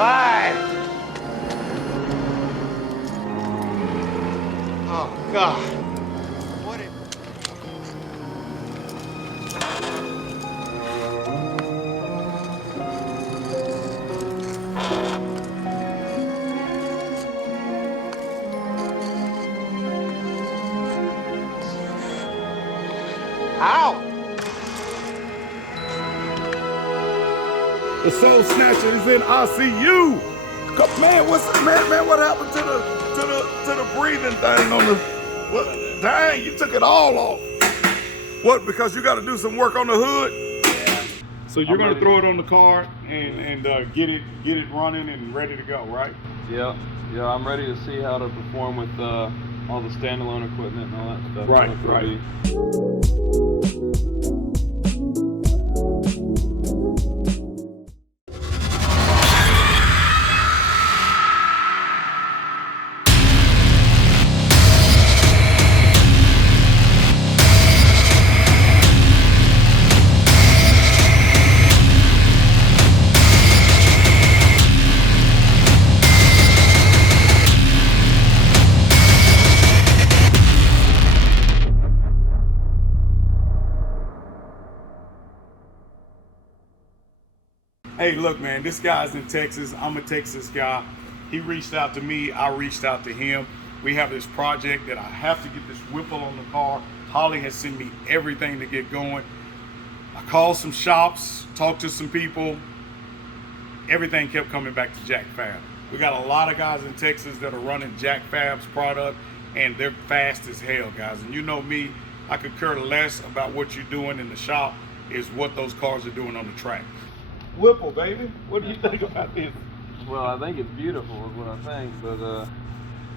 5. Oh, God. What it... Ow! The Soul Snatcher is in ICU. Man, what happened to the breathing thing on the, what, dang, you took it all off. What, because you gotta do some work on the hood? Yeah. So you're gonna throw it on the car and get it running and ready to go, right? Yeah, I'm ready to see how to perform with all the standalone equipment and all that stuff. Right. Hey, look, man, this guy's in Texas. I'm a Texas guy. He reached out to me. I reached out to him. We have this project that I have to get this Whipple on the car. Holley has sent me everything to get going. I called some shops, talked to some people. Everything kept coming back to Jack Fab. We got a lot of guys in Texas that are running Jack Fab's product, and they're fast as hell, guys. And you know me, I could care less about what you're doing in the shop, is what those cars are doing on the track. Whipple, baby. What do you think about this? Well, I think it's beautiful is what I think, but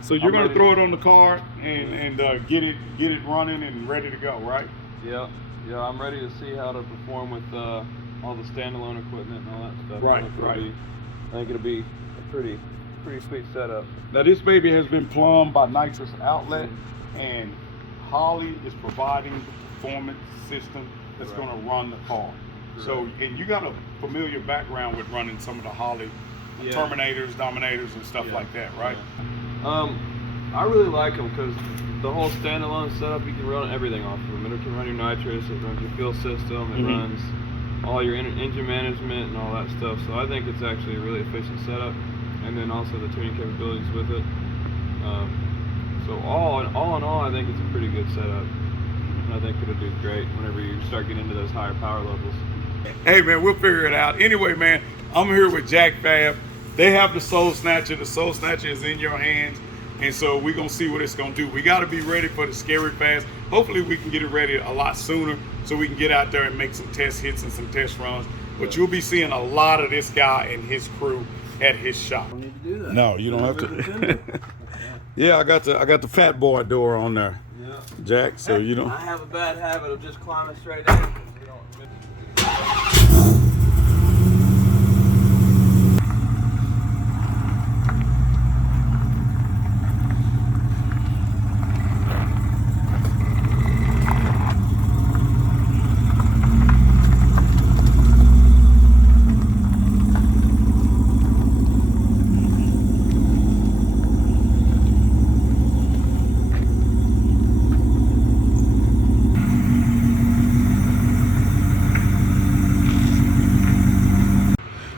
so you're going to throw it on the car and get it running and ready to go, right? Yeah, I'm ready to see how to perform with all the standalone equipment and all that stuff. Right. I think it'll be a pretty sweet setup. Now this baby has been plumbed by Nitrous Outlet, and Holley is providing the performance system that's going to run the car. So, and you got a familiar background with running some of the Holley Terminators, Dominators, and stuff like that, right? I really like them because the whole standalone setup, you can run everything off of them. It can run your nitrous, it runs your fuel system, it runs all your engine management and all that stuff. So I think it's actually a really efficient setup, and then also the tuning capabilities with it. So all in all, I think it's a pretty good setup. And I think it'll do great whenever you start getting into those higher power levels. Hey man, we'll figure it out. Anyway, man, I'm here with Jack Fab. They have the Soul Snatcher. The Soul Snatcher is in your hands. And so we're gonna see what it's gonna do. We gotta be ready for the Scary Fast. Hopefully we can get it ready a lot sooner so we can get out there and make some test hits and some test runs. But you'll be seeing a lot of this guy and his crew at his shop. I don't need to do that. No, you don't have to. Yeah, I got the fat boy door on there. Yeah. Jack, so you don't. I have a bad habit of just climbing straight in.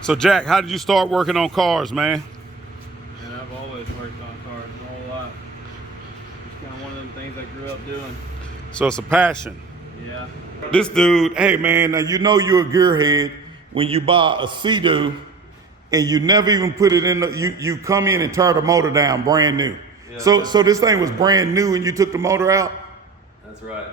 So Jack, how did you start working on cars, man? And I've always worked on cars a whole lot. It's kind of one of them things I grew up doing. So it's a passion. Yeah. This dude, hey man, now you know you're a gearhead when you buy a Sea-Doo and you never even put it in you come in and tear the motor down brand new. Yeah, so this thing was brand new and you took the motor out? That's right.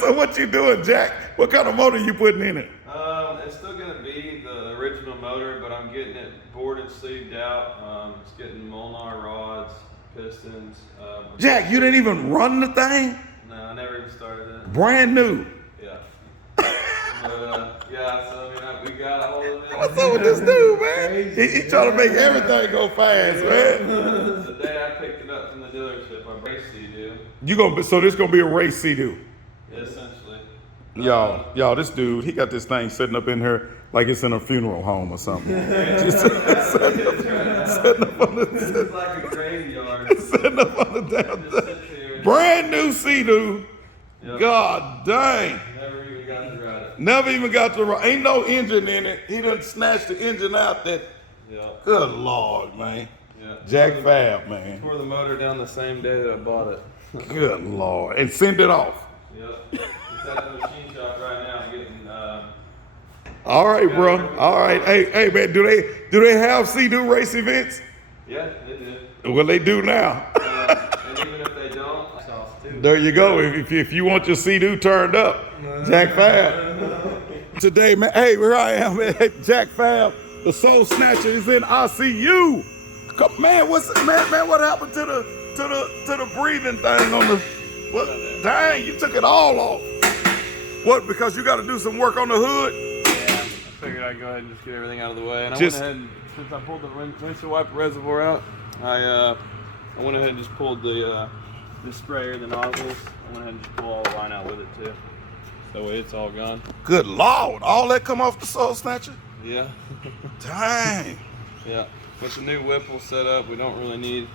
So what you doing, Jack? What kind of motor you putting in it? It's still going to be the original motor, but I'm getting it bored and sleeved out. It's getting Molnar rods, pistons. Jack, you didn't even run the thing? No, I never even started it. Brand new. Yeah. But yeah, so I mean, we got a hold of it. What's up with this dude, man? He trying to make everything go fast, man. The day I picked it up from the dealership, I raced Sea-Doo. So this gonna be a race Sea-Doo? Yeah, essentially. Y'all, this dude, he got this thing sitting up in here like it's in a funeral home or something. Just sitting up on the, It's like a graveyard. sitting up on the damn brand new Sea-Doo. Yep. God dang. Never even got to ride it. Never even got to ride. Ain't no engine in it. He done snatched the engine out that. Yeah. Good Lord, man. Yeah. Jack Fab, man. Tore the motor down the same day that I bought it. Good Lord. And send it off. Yep. It's at the machine shop right now getting. All right, bro. All right. Hey, man. Do they have Sea-Doo race events? Yeah, they did. Well, they do now. And even if they don't, too. There you go. If you want your Sea-Doo turned up, Jack Fab. Today, man. Hey, where I am, man. Jack Fab, the Soul Snatcher, is in ICU. Man, what happened to the breathing thing on the? What? Dang, you took it all off. What? Because you got to do some work on the hood. Yeah, I figured I'd go ahead and just get everything out of the way. And I Just- went ahead and, since I pulled the windshield wiper reservoir out, I went ahead and just pulled the sprayer, the nozzles. I went ahead and just pulled all the line out with it too. That way it's all gone. Good Lord, all that come off the Soul Snatcher? Yeah. Dang. Yeah. With the new Whipple set up, we don't really need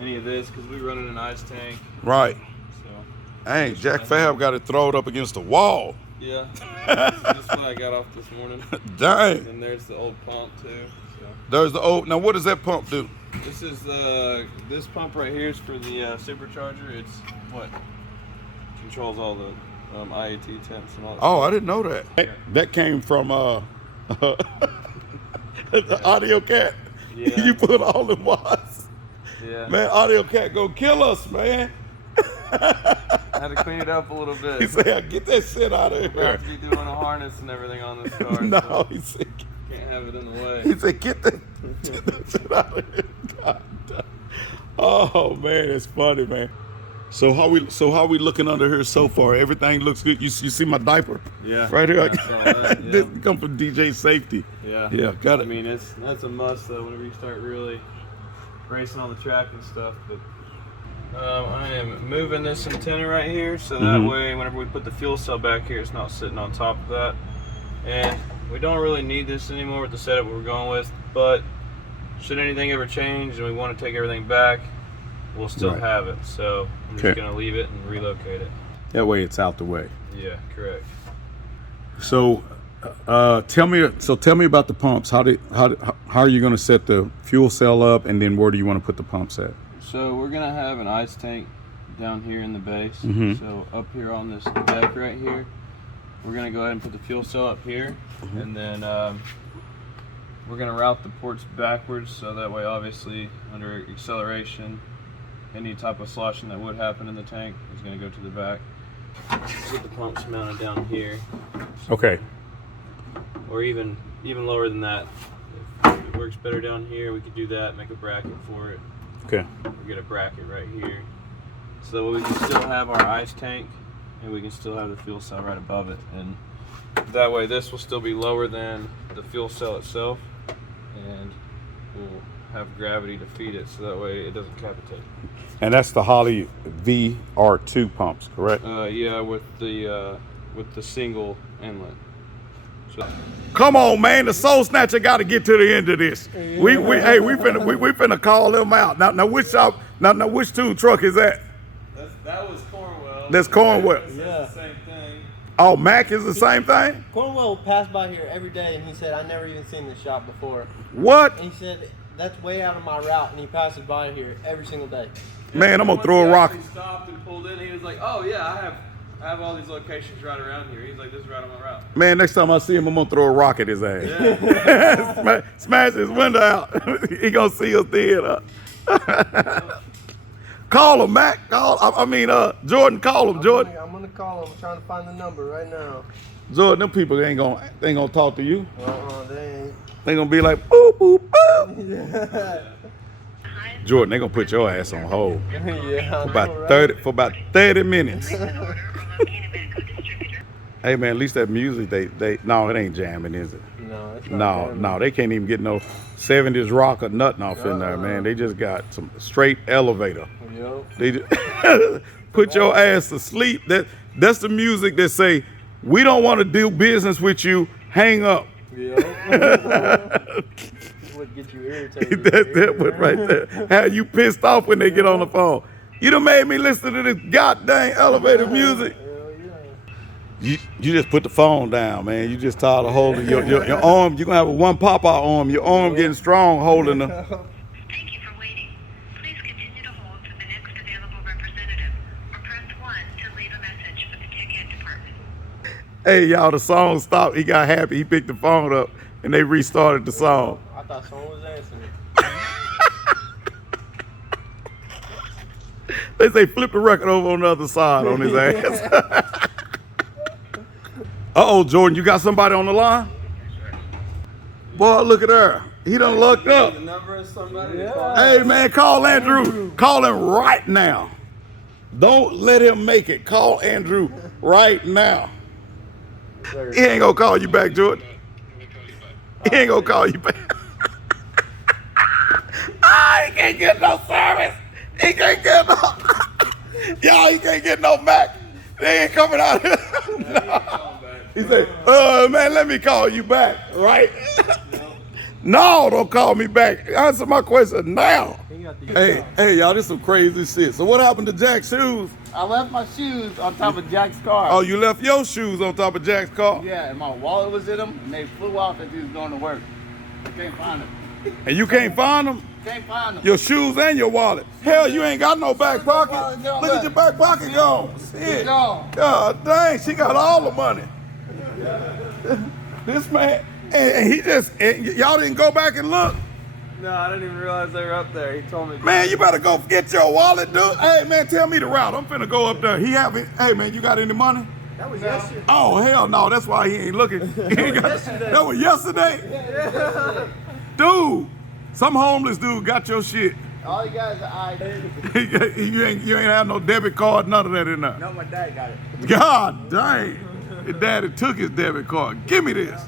any of this because we run in an ice tank. Right. So. Dang, Jack Fab got it thrown up against the wall. Yeah. This is just what I got off this morning. Dang. And there's the old pump too. So. There's the old. Now, what does that pump do? This is this pump right here is for the supercharger. It's what controls all the IAT temps and all that. Oh, I didn't know that. That came from the Audio Cat. Yeah. You put all the watts. Yeah. Man, Audio Cat gonna kill us, man. I had to clean it up a little bit. He said, "Get that shit out of We here." have to be doing a harness and everything on this car. No, So he said. can't have it in the way. He said, "Get that shit out of here." God damn. Oh man, it's funny, man. So how we looking under here so far? Everything looks good. You see my diaper? Yeah. Right here. I saw that, yeah. This come from DJ Safety. Yeah. Yeah, got it. I mean, that's a must though. Whenever you start really racing on the track and stuff. But I am moving this antenna right here, so that way, whenever we put the fuel cell back here, it's not sitting on top of that. And we don't really need this anymore with the setup we're going with. But should anything ever change and we want to take everything back, we'll still Right. have it. So I'm just Okay. gonna leave it and relocate it. That way it's out the way. Yeah, correct. So, tell me about the pumps. How are you going to set the fuel cell up, and then where do you want to put the pumps at? So we're gonna have an ice tank down here in the base. So up here on this deck right here, we're gonna go ahead and put the fuel cell up here, and then we're gonna route the ports backwards, so that way, obviously, under acceleration, any type of sloshing that would happen in the tank is gonna go to the back. Get the pumps mounted down here, Okay. or even lower than that. If it works better down here, we could do that. Make a bracket for it. Okay. We'll get a bracket right here, so that way we can still have our ice tank and we can still have the fuel cell right above it, and that way this will still be lower than the fuel cell itself, and we'll have gravity to feed it, so that way it doesn't cavitate. And that's the Holley VR2 pumps, correct? Yeah, with the single inlet. So, Come on, man! The Soul Snatcher got to get to the end of this. We finna call them out. Now which tune truck is that? that was Cornwell. That's Cornwell. That's Yeah. the same thing. Oh, Mac is the same thing. Cornwell passed by here every day, and he said, "I never even seen this shop before." What? And he said, "That's way out of my route," and he passes by here every single day. Man, I'm gonna Once throw a he rock. actually stopped and pulled in. He was like, "Oh yeah, I have all these locations right around here." He's like, "This is right on my route." Man, next time I see him, I'm gonna throw a rock at his ass. Smash his window out. He gonna see us dead. Call him, Mac. Jordan. Call him, Jordan. I'm gonna call him. I'm trying to find the number right now. Jordan, them people ain't gonna talk to you. They They gonna be like, boop, boop, boop. ain't. Jordan, they gonna put your ass on hold Yeah. for about 30 minutes. Hey man, at least that music no, it ain't jamming, is it? No, it's not. No, they can't even get no 70s rock or nothing off in there, man. They just got some straight elevator. Yo. They just put your ass to sleep. That's the music that say We don't want to do business with you. Hang up. Yeah. Would get you irritated. That what right there. How you pissed off when they get on the phone. You done made me listen to this goddamn elevator music. You just put the phone down, man. You just tired of holding your arm. You're going to have a one pop out arm. Your arm getting strong holding them. Thank you for waiting. Please continue to hold for the next available representative or press 1 to leave a message for the ticket department. Hey, y'all, the song stopped. He got happy. He picked the phone up and they restarted the song. I thought someone was answering. They say flip the record over on the other side on his ass. Uh-oh, Jordan, you got somebody on the line? Boy, look at her. He done looked up. The number of somebody. Hey, man, call Andrew. Call him right now. Don't let him make it. Call Andrew right now. He ain't gonna call you back, Jordan. He ain't gonna call you back. He can't get no service. He can't get no. Y'all, he can't get no back. They ain't coming out here. No. He said, man, let me call you back, right? No, don't call me back. Answer my question now. Hey, y'all, this some crazy shit. So what happened to Jack's shoes? I left my shoes on top of Jack's car. Oh, you left your shoes on top of Jack's car? Yeah, and my wallet was in them, and they flew off as he was going to work. I can't find them. And you can't find them? Can't find them. Your shoes and your wallet. Hell, you ain't got no back pocket. Look at your back pocket gone. Shit. God dang, she got all the money. This man, and he just, y'all didn't go back and look? No, I didn't even realize they were up there. He told me. Man, you better go get your wallet, dude. Hey, man, tell me the route. I'm finna go up there. He have it. Hey, man, you got any money? That was yesterday. Oh, hell no. That's why he ain't looking. He ain't got, that was yesterday? Yeah. Dude, some homeless dude got your shit. All you guys are ID. you ain't have no debit card, none of that in there. No, my dad got it. God dang. His daddy took his debit card. Give me this.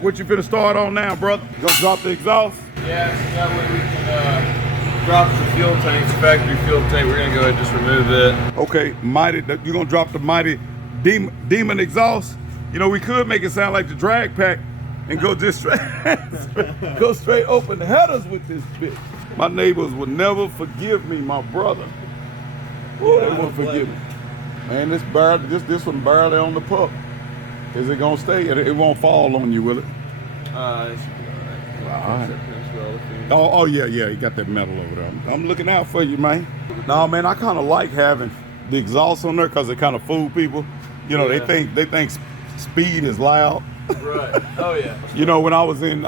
What you finna start on now, brother? You gonna drop the exhaust? Yeah, so that way we can drop the fuel tanks, factory fuel tank. We're gonna go ahead and just remove it. Okay, mighty. You gonna drop the mighty demon exhaust? You know, we could make it sound like the Drag Pak and go just straight, go straight open the headers with this bitch. My neighbors would never forgive me, my brother. Ooh, they won't forgive me. Man, this one barely on the pup. Is it gonna stay? It won't fall on you, will it? It should be all right. Oh yeah, you got that metal over there. I'm looking out for you, man. No, man, I kind of like having the exhaust on there because it kind of fool people. You know, Yeah. they think speed is loud. Right. Oh yeah. You know, when I was in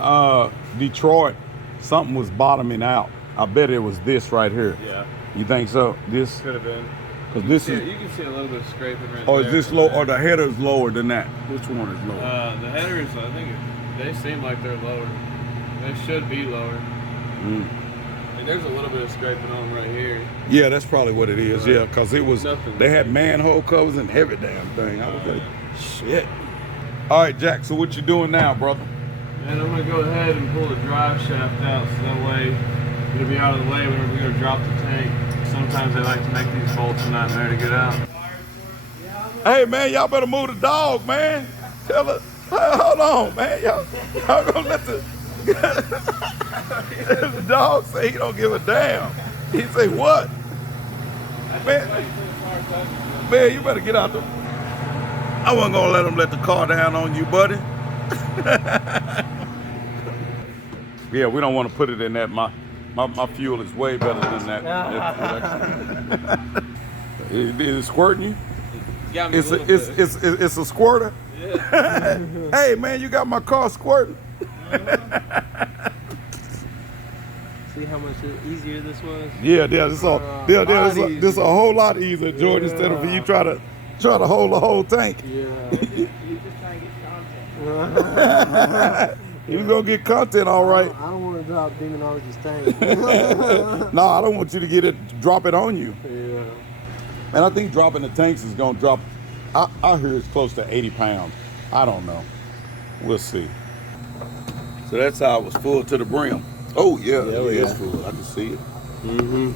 Detroit, something was bottoming out. I bet it was this right here. Yeah. You think so? This? Could have been. Because this is. You can see a little bit of scraping right Or there. is this low? Or the header is lower than that? Which one is lower? The headers, I think they seem like they're lower. They should be lower. Mm. And there's a little bit of scraping on them right here. Yeah, that's probably what it is. Yeah, because it was. Nothing. They had manhole covers and every damn thing. I was like, shit. All right, Jack. So what you doing now, brother? And I'm gonna go ahead and pull the drive shaft out, so that way it'll be out of the way whenever we're gonna drop the tank. Sometimes they like to make these bolts a nightmare to get out. Hey, man, y'all better move the dog, man. Tell her, hey, hold on, man. Y'all gonna let the dog say he don't give a damn. He say what? Man, you better get out the. I wasn't gonna let him let the car down on you, buddy. Yeah, we don't want to put it in that. My fuel is way better than that. Is it squirting you? Got me It's a a, little it's, bit. it's a squirter. Yeah. Hey man, you got my car squirting. See how much easier this was? Yeah, this is a whole lot easier, Jordan. Instead of you try to hold the whole tank. Yeah. You just trying to get content. You gonna get content, all right. I don't want to drop Demonology's tank. No, I don't want you to drop it on you. Yeah. And I think dropping the tanks is gonna drop. I hear it's close to 80 pounds. I don't know. We'll see. So that's how it was full to the brim. Oh yeah, it's full. I can see it. Mm-hmm.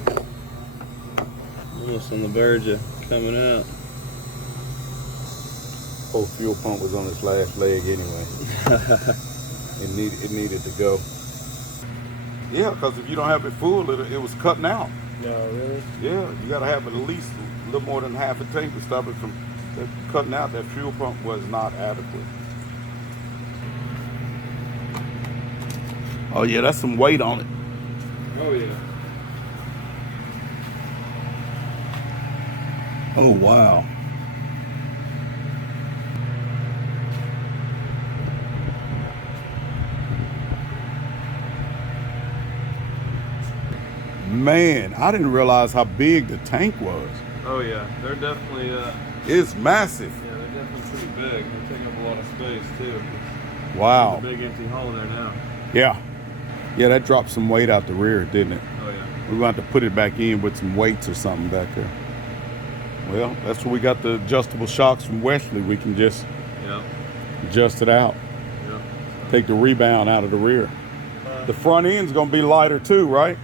Almost on the verge of coming out. poor fuel pump was on its last leg anyway. It needed to go. Yeah, because if you don't have it full, it was cutting out. No, really? Yeah, you got to have at least a little more than half a tank to stop it from cutting out. That fuel pump was not adequate. Oh yeah, that's some weight on it. Oh yeah. Oh wow. Man, I didn't realize how big the tank was. Oh yeah, they're definitely It's massive. yeah, they're definitely pretty big. They take up a lot of space too. Wow. There's a big empty hole there now. Yeah. Yeah, that dropped some weight out the rear, didn't it? Oh yeah. We're going to have to put it back in with some weights or something back there. Well, that's where we got the adjustable shocks from Wesley. We can just Yep. adjust it out. Yep. Take the rebound out of the rear. The front end's going to be lighter too, right?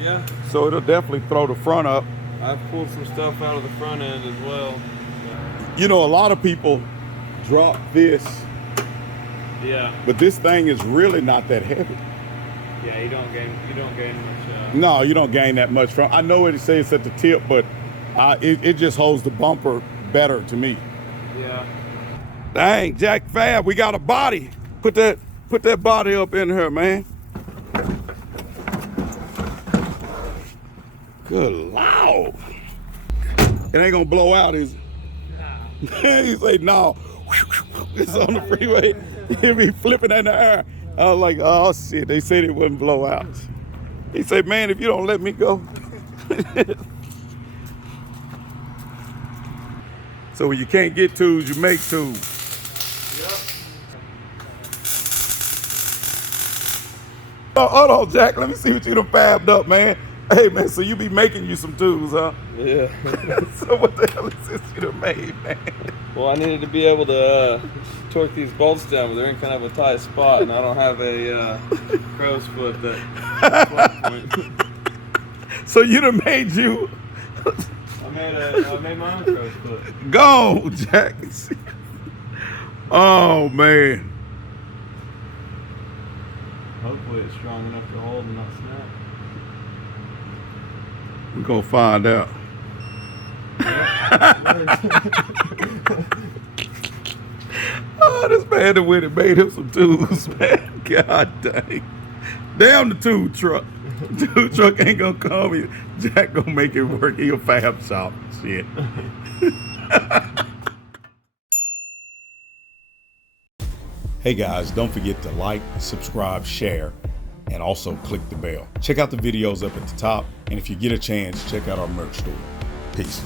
Yeah. So it'll definitely throw the front up. I've pulled some stuff out of the front end as well. You know, a lot of people drop this, Yeah. but this thing is really not that heavy. Yeah, you don't gain much. No, you don't gain that much from. I know it says it's at the tip, but it just holds the bumper better to me. Yeah. Dang, Jack Fab, we got a body. Put that body up in here, man. Good Lord. It ain't gonna blow out, is it? He say, no. It's on the freeway. He'll be flipping in the air. I was like, oh shit, they said it wouldn't blow out. He said, man, if you don't let me go. So when you can't get tools, you make tools. Yep. Oh, hold on, Jack. Let me see what you done fabbed up, man. Hey, man, so you be making you some tools, huh? Yeah. So what the hell is this you done made, man? Well, I needed to be able to torque these bolts down, but they're in kind of a tight spot, and I don't have a crow's foot that plug point. So you done made you. I made my own crow's foot. Go, Jack. Oh, man. Hopefully it's strong enough to hold and not snap. We're going to find out. Oh, this man that went and made him some tools, man. God dang. Damn the tool truck. The tool truck ain't gonna come. Jack gonna make it work. He'll fab shop shit. Hey guys, don't forget to like, subscribe, share, and also click the bell. Check out the videos up at the top, and if you get a chance, check out our merch store. Peace.